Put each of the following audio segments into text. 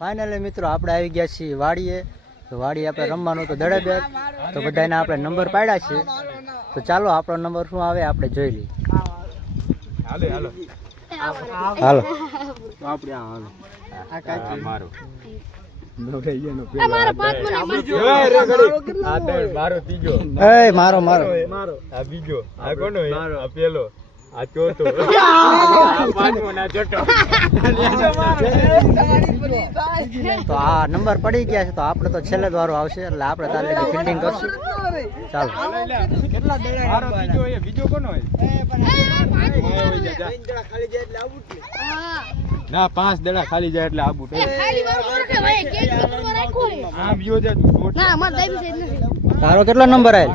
Finally મિત્રો આપણે આવી ગયા છીએ વાડીએ. તો વાડીએ આપણે રમવાનું તો દડે બેટ, તો બધાને આપણે નંબર પાડ્યા છે. તો ચાલો આપણો નંબર શું આવે આપણે જોઈ લઈએ. હાલો હાલો હાલો આપણે હાલો આ મારો મારો મારો આ બીજો આ કોનો આ પેલો આ ચોથો પાંચમો ના છઠ્ઠો. તો આ નંબર પડી ગયા છે. તો આપણે તો છેલ્લે જ વારો આવશે એટલે આપણે તાર લગી ફિલ્ડિંગ કરશું. ચાલો કેટલા દડા મારો બીજો એ બીજો કોનો હોય ના 5 દડા ખાલી જાય એટલે આબુ આમ યો જા ના અમાર દાઈ છે નથી. તારો કેટલો નંબર આવેલ?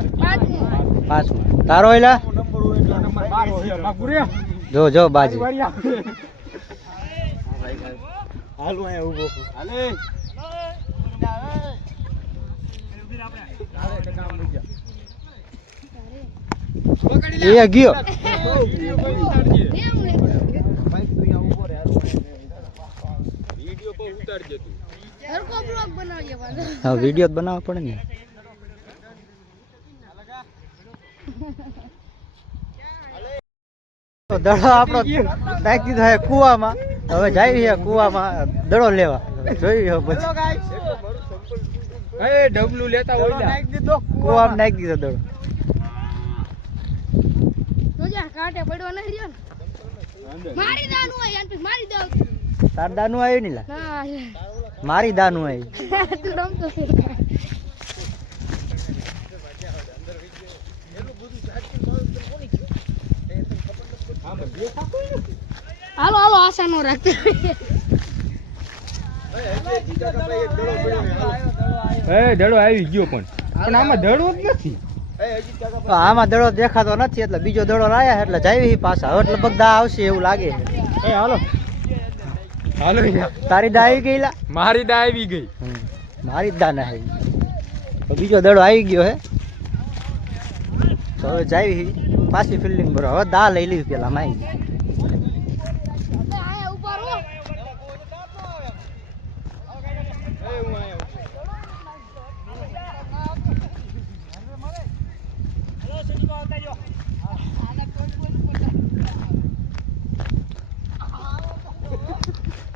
5. તારો એલા નંબર હોય એટલા નંબર 12 હોય માગુરિયા જો જો બાજી હાલો આયા ઊભો હાલે એ ગયો વિડિયો પર ઉતારજે તું હરકો બ્લોગ બનાવજે પાછો. હા વિડિયો જ બનાવવો પડે ને. તો દડો આપણો નાખી દીધો છે કુવામાં. હવે જાય છે કુવામાં દડો લેવા. જોઈ પછી એ ડબલું લેતા હોય નાખી દીધો કુવામાં નાખી દીધો દડો. જોજા કાંટે પડવા નહીં રહ્યો ને. મારી દાનું હોય યાર મારી દાવ. તાર દાનું આવ્યું ને લા? હા મારી દાનું આવ્યું. તું રમતો છે. હાલો હાલો આશા નો રાખતો. દડો આવી ગયો પણ આમાં દડો જ નથી. તો આમાં દડો દેખાતો નથી એટલે બીજો દડો લાયા એટલે જાય પાછા. હવે એટલે બધા આવશે એવું લાગે છે. હાલો હાલો તારી દા આવી ગઈ લા? મારી દા આવી ગઈ. મારી જ દા ના આવી. તો બીજો દડો આવી ગયો હે. તો હવે જાય પાછી ફિલ્ડિંગ બરો. હવે દા લઈ લીધી પેલા માઈ. આયા ઉપર હો.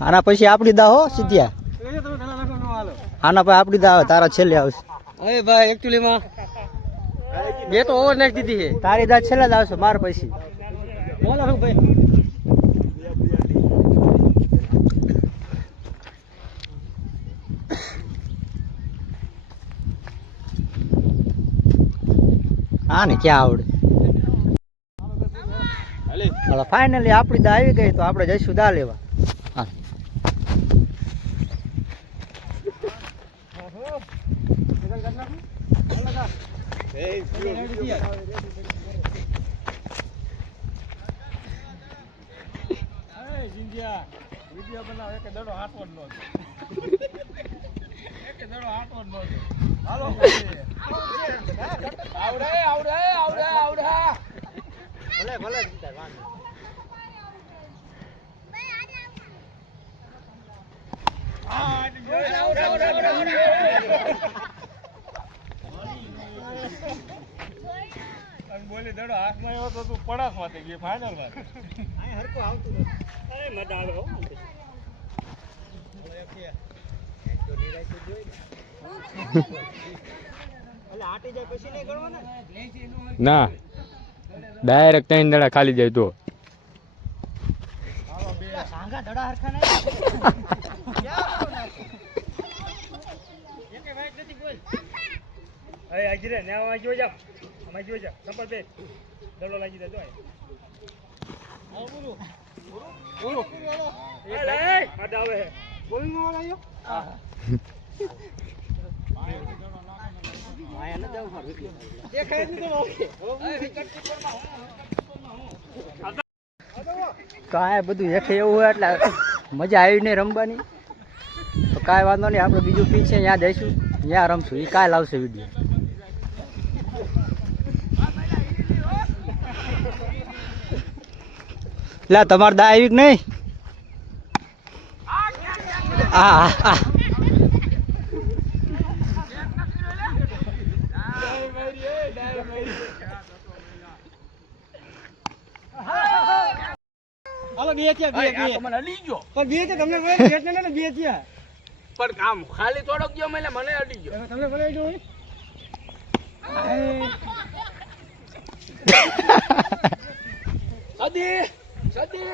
આના પછી આપડી દા હો સીધ્યા. આના પછી આપડી દા આવે. તારા છેલ્લે આવશે. અરે ભાઈ એકચ્યુઅલી માં બે તો ઓવર નાખી દીધી છે. તારી દા છેલ્લે જ આવશે માર પછી. બોલો ભાઈ હા ને ક્યાં આવડે. ફાઇનલી આપડી દા આવી ગઈ. તો આપણે જઈશું દા લેવા. હા વિડિયો બનાવ એક દડો હાટવો જ નો એક દડો હાટવો જ નો હાલો આવડે આવડે આવડે આવડે ભલે ભલે બોલી દડો હાથમાં આવ્યો તો તું પડાસ માંથી ગઈ ફાઇનલ માં હરકો આવતું અરે મજા આવે હો ના ડાયરેક્ટ 3 દડા ખાલી જાય તો સાંગા દડા હરખા નહીં. અરે આગી ને આવા જો જા અમે જો જા સંપલ બે દડો લાગી દે જો આવો બોલો બોલો એ લે આ દાવે બોલિંગ માં આવ્યો આયા ન જાવ ફર દેખાય નહીં તો ઓકે કાંઈ બધું હેઠે એવું હોય એટલે મજા આવી નહીં રમવાની. તો કાંઈ વાંધો નહીં. આપણે બીજું પીચ છે ત્યાં જઈશું, ત્યાં રમશું. એ કાંઈ લાવશે વિડીયો. એટલે તમારે દા આવી કે નહીં? આ હાલો બે થયા બે બે મને અડી ગયો પણ બે છે તમને મળે બેટ ને બે થયા પણ કામ ખાલી થોડોક ગયો મને અડી ગયો હવે તમને મળે જો સદી સદી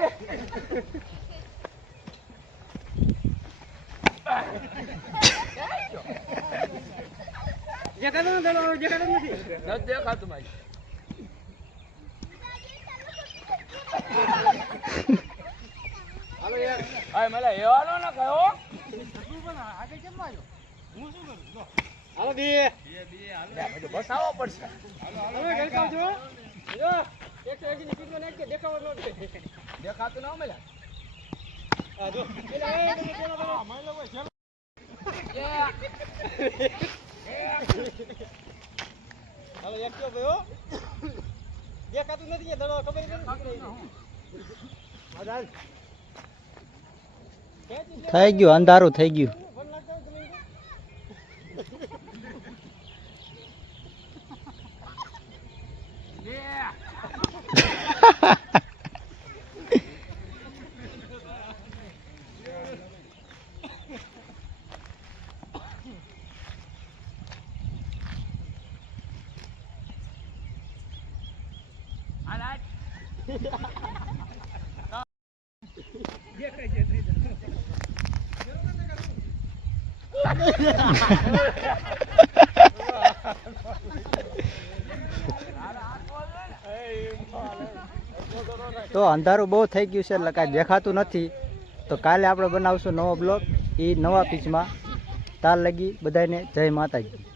દેખાતો નથી નથી દેખાતું ભાઈ હાલો યાર આ મને એવાનો ના કયો હાલો બે બસાવો પડશે તમે ગલકાવ છો જો 180 ની સ્પીડમાં નાખી દેખાવો ન દેખાતું ના મળ્યા આ જો પેલા એ તમે પેલા કરો માયલો કોઈ છેલો હાલો એક કયો ભાઈ હો દેખાતું નથી કે દડો ખબર નથી મજાલ થઈ ગયું અંધારું થઈ ગયું ફોન લાગતા તમે તો અંધારું બહુ થઈ ગયું છે એટલે કાંઈ દેખાતું નથી તો કાલે આપણે બનાવશું નવો બ્લોગ એ નવા પીચમાં તાર લગી બધાને જય માતાજી.